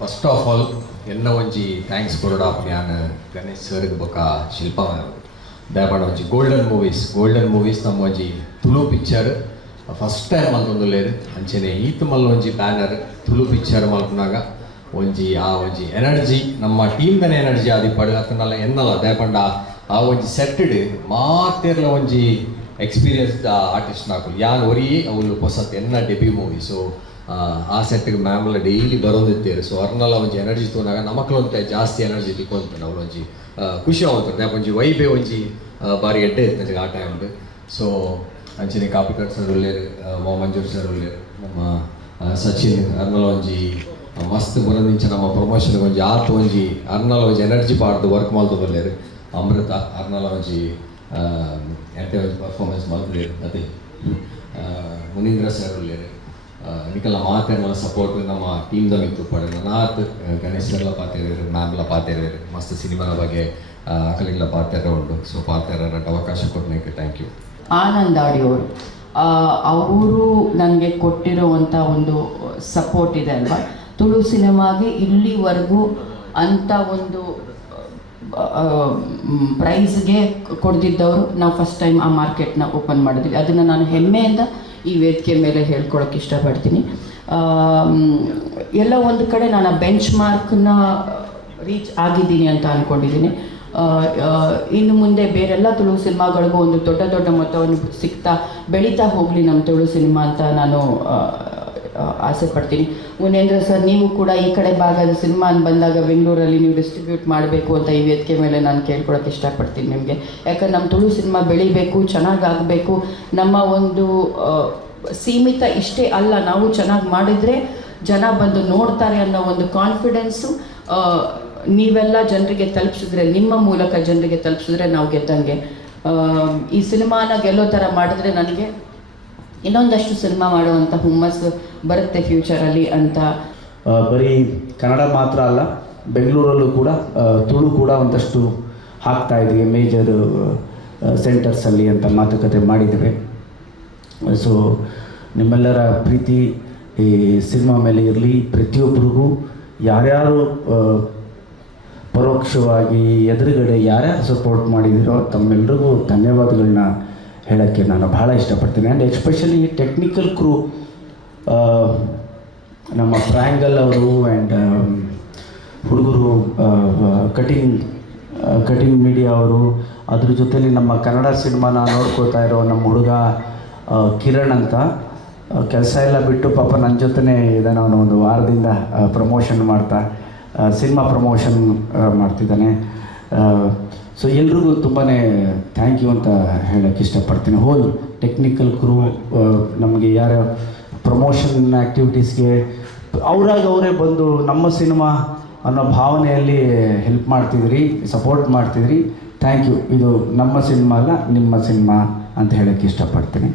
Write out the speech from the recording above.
First of all ಎನ್ನ ಒಂಜಿ thanks ಕೊರಡಾಪ್ ನಾನು ಗಣೇಶ್ ಸರ್ಗೆ ಬೊಕ ಶಿಲ್ಪಾ ದಯಮಾಡ ಒಂಜಿ ಗೋಲ್ಡನ್ ಮೂವೀಸ್ ನಮ್ಮ ಒಂಜಿ ತುಳು ಪಿಕ್ಚರ್ ಫಸ್ಟ್ ಟೈಮ್ ಮಲ್ತೊಂದುಲ್ಲೇರು ಅಂಚನೆ ಈತ್ ಮಲ್ಲ ಒಂಜಿ ಬ್ಯಾನರ್ ತುಳು ಪಿಕ್ಚರ್ ಮಲ್ಪನಾಗ ಒಂಜಿ ಎನರ್ಜಿ ನಮ್ಮ ಟೀಮ್ದನೆ ಎನರ್ಜಿ ಆದಿ ಪಡು ಅತನಲ್ಲ ಎನ್ನಲ್ಲ ದಯಪಂಡ ಆ ಒಂಜಿ ಸೆಟ್ಟಡ್ ಮಾತೇರ್ಲ ಒಂಜಿ ಎಕ್ಸ್ಪೀರಿಯನ್ಸ್ಡ್ ಆರ್ಟಿಸ್ಟ್ ನಾಕು ಯಾನ್ ಒರಿ ಅವಳು ಹೊಸತ್ ಎನ್ನ ಡೆಬ್ಯೂ ಮೂವಿ ಸೊ ಆ ಸೆಟ್ಗೆ ಮ್ಯಾಮ್ಲ ಡೈಲಿ ಬರೋದಿತ್ತೇರು ಸೊ ಅವ್ರನ್ನೆಲ್ಲ ಒಂಜಿ ಎನರ್ಜಿ ತೊಗೊಂಡಾಗ ನಮಕ್ಲೊಂದು ಜಾಸ್ತಿ ಎನರ್ಜಿ ತಿಕ್ಕೊಂತಾನೆ ಅವ್ರು ಒಂಜಿ ಖುಷಿ ಆಗುತ್ತಾರೆ ಯಾಕೆ ಒಂಜಿ ವೈಬೇ ಒಂಜಿ ಬಾರಿ ಎಡ್ಡೆ ಇರ್ತದೆ ಆ ಟೈಮ್ದು ಸೊ ಅಂಚನೆ ಕಾಪಿಕಟ್ ಸರ್ ಉಳ್ಳೇರು ಮಂಜೂರ್ ಸರ್ ಉಳ್ಳೇರು ನಮ್ಮ ಸಚಿನ್ ಅರ್ನಲ್ಲ ಒಂಜಿ ಮಸ್ತ್ ಬರೋದಿಂಚ ನಮ್ಮ ಪ್ರಮೋಷನ್ಗೆ ಒಂಜಿ ಆತು ಒಂಜಿ ಅರ್ನಲ್ಲ ಒಂಜಿ ಎನರ್ಜಿ ಪಾಡ್ದು ವರ್ಕ್ ಮಾಡ್ತೊಂದುಲ್ಲೇರು ಅಮೃತ ಅರ್ನಲ್ಲ ಒಂಜಿ ಎಂಟೆ ಒಂಜಿ ಪರ್ಫಾರ್ಮೆನ್ಸ್ ಮಾಡ್ತಿದ್ದೇರು ಅದೇ ಮುನೀಂದ್ರ ಸರ್ ಉಳ್ಳೇರು ನಿಕಲ್ಲ ಮಾತೆಲ್ಲ ಸಪೋರ್ಟ್ ನಮ್ಮ ಟೀಮ್ದ ಮಿತ್ತು ಪಡೆ ನಾತ್ ಗಣೇಶ್ ಎಲ್ಲ ಪಾತೇರು ಮ್ಯಾಮ್ಲ ಪಾತೇರು ಮಸ್ತ್ ಸಿನಿಮಾದ ಬಗ್ಗೆ ಅಕಲಿಗಳ ಪಾತೇರ ಉಂಟು ಸೊ ಪಾತೇರ ಅವಕಾಶ ಕೊಟ್ಟನಕ್ಕೆ ಥ್ಯಾಂಕ್ ಯು. ಆನಂದ್ ಆಡಿಯೋರು ಅವರು ನನಗೆ ಕೊಟ್ಟಿರುವಂಥ ಒಂದು ಸಪೋರ್ಟ್ ಇದೆ ಅಲ್ವಾ, ತುಳು ಸಿನಿಮಾಗೆ ಇಲ್ಲಿವರೆಗೂ ಅಂಥ ಒಂದು ಪ್ರೈಸ್ಗೆ ಕೊಡ್ದಿದ್ದವರು ನಾವು ಫಸ್ಟ್ ಟೈಮ್ ಆ ಮಾರ್ಕೆಟ್ನ ಓಪನ್ ಮಾಡಿದ್ವಿ. ಅದನ್ನು ನಾನು ಹೆಮ್ಮೆಯಿಂದ ಈ ವೇದಿಕೆ ಮೇಲೆ ಹೇಳ್ಕೊಳಕ್ಕೆ ಇಷ್ಟಪಡ್ತೀನಿ. ಎಲ್ಲ ಒಂದು ಕಡೆ ನಾನು ಬೆಂಚ್ ಮಾರ್ಕ್ನ ರೀಚ್ ಆಗಿದ್ದೀನಿ ಅಂತ ಅಂದ್ಕೊಂಡಿದ್ದೀನಿ. ಇನ್ನು ಮುಂದೆ ಬೇರೆಲ್ಲ ತುಳು ಸಿನಿಮಾಗಳಿಗೂ ಒಂದು ದೊಡ್ಡ ಮೊತ್ತವನ್ನು ಸಿಗ್ತಾ ಬೆಳೀತಾ ಹೋಗಲಿ ನಮ್ಮ ತುಳು ಸಿನಿಮಾ ಅಂತ ನಾನು ಆಸೆ ಪಡ್ತೀನಿ. ಮುನೇಂದ್ರ ಸರ್, ನೀವು ಕೂಡ ಈ ಕಡೆ ಭಾಗದ ಸಿನಿಮಾ ಬಂದಾಗ ಬೆಂಗಳೂರಲ್ಲಿ ನೀವು ಡಿಸ್ಟ್ರಿಬ್ಯೂಟ್ ಮಾಡಬೇಕು ಅಂತ ಈ ವೇದಿಕೆ ಮೇಲೆ ನಾನು ಕೇಳ್ಕೊಳಕ್ಕೆ ಇಷ್ಟಪಡ್ತೀನಿ ನಿಮಗೆ. ಯಾಕಂದ್ರೆ ನಮ್ಮ ತುಳು ಸಿನಿಮಾ ಬೆಳಿಬೇಕು, ಚೆನ್ನಾಗಾಗಬೇಕು. ನಮ್ಮ ಒಂದು ಸೀಮಿತ ಇಷ್ಟೇ ಅಲ್ಲ, ನಾವು ಚೆನ್ನಾಗಿ ಮಾಡಿದರೆ ಜನ ಬಂದು ನೋಡ್ತಾರೆ ಅನ್ನೋ ಒಂದು ಕಾನ್ಫಿಡೆನ್ಸು ನೀವೆಲ್ಲ ಜನರಿಗೆ ತಲುಪಿಸಿದ್ರೆ, ನಿಮ್ಮ ಮೂಲಕ ಜನರಿಗೆ ತಲುಪಿಸಿದ್ರೆ ನಾವು ಗೆದ್ದಂಗೆ. ಈ ಸಿನಿಮಾನ ಗೆಲ್ಲೋ ಥರ ಮಾಡಿದ್ರೆ ನನಗೆ ಇನ್ನೊಂದಷ್ಟು ಸಿನಿಮಾ ಮಾಡುವಂಥ ಹುಮ್ಮಸ್ಸು ಬರುತ್ತೆ ಫ್ಯೂಚರಲ್ಲಿ ಅಂತ. ಬರೀ ಕನ್ನಡ ಮಾತ್ರ ಅಲ್ಲ, ಬೆಂಗಳೂರಲ್ಲೂ ಕೂಡ ತುಳು ಕೂಡ ಒಂದಷ್ಟು ಹಾಕ್ತಾ ಇದ್ದೀವಿ ಮೇಜರ್ ಸೆಂಟರ್ಸಲ್ಲಿ ಅಂತ ಮಾತುಕತೆ ಮಾಡಿದ್ದೇವೆ. ಸೊ ನಿಮ್ಮೆಲ್ಲರ ಪ್ರೀತಿ ಈ ಸಿನಿಮಾ ಮೇಲೆ ಇರಲಿ. ಪ್ರತಿಯೊಬ್ಬರಿಗೂ ಯಾರ್ಯಾರು ಪರೋಕ್ಷವಾಗಿ ಎದುರುಗಡೆ ಯಾರ್ಯಾರು ಸಪೋರ್ಟ್ ಮಾಡಿದಿರೋ ತಮ್ಮೆಲ್ಲರಿಗೂ ಧನ್ಯವಾದಗಳನ್ನ ಹೇಳೋಕ್ಕೆ ನಾನು ಭಾಳ ಇಷ್ಟಪಡ್ತೀನಿ. ಆ್ಯಂಡ್ ಎಸ್ಪೆಷಲಿ ಟೆಕ್ನಿಕಲ್ ಕ್ರೂ, ನಮ್ಮ ಟ್ರಯಾಂಗಲ್ ಅವರು ಆ್ಯಂಡ್ ಹುಡುಗರು ಕಟಿಂಗ್ ಮೀಡಿಯಾ ಅವರು, ಅದ್ರ ಜೊತೆಲಿ ನಮ್ಮ ಕನ್ನಡ ಸಿನಿಮಾನ ನೋಡ್ಕೋತಾ ಇರೋ ನಮ್ಮ ಹುಡುಗ ಕಿರಣ್ ಅಂತ ಕೆಲಸ ಎಲ್ಲ ಬಿಟ್ಟು ಪಾಪ ನನ್ನ ಜೊತೆನೇ ಇದ್ದಾನೆ. ಅವನು ಒಂದು ವಾರದಿಂದ ಪ್ರಮೋಷನ್ ಮಾಡ್ತಾ ಸಿನಿಮಾ ಪ್ರಮೋಷನ್ ಮಾಡ್ತಿದ್ದಾನೆ. ಸೊ ಎಲ್ರಿಗೂ ತುಂಬಾ ಥ್ಯಾಂಕ್ ಯು ಅಂತ ಹೇಳೋಕ್ಕೆ ಇಷ್ಟಪಡ್ತೀನಿ. ಹೋಲ್ ಟೆಕ್ನಿಕಲ್ ಕ್ರೂ, ನಮಗೆ ಯಾರ ಪ್ರಮೋಷನ್ ಆ್ಯಕ್ಟಿವಿಟೀಸ್ಗೆ ಅವರೇ ಬಂದು ನಮ್ಮ ಸಿನಿಮಾ ಅನ್ನೋ ಭಾವನೆಯಲ್ಲಿ ಹೆಲ್ಪ್ ಮಾಡ್ತಿದ್ರಿ, ಸಪೋರ್ಟ್ ಮಾಡ್ತಿದ್ರಿ. Thank you. ಇದು ನಮ್ಮ ಸಿನಿಮಾ ಅಲ್ಲ, ನಿಮ್ಮ ಸಿನಿಮಾ ಅಂತ ಹೇಳೋಕ್ಕೆ ಇಷ್ಟಪಡ್ತೀನಿ.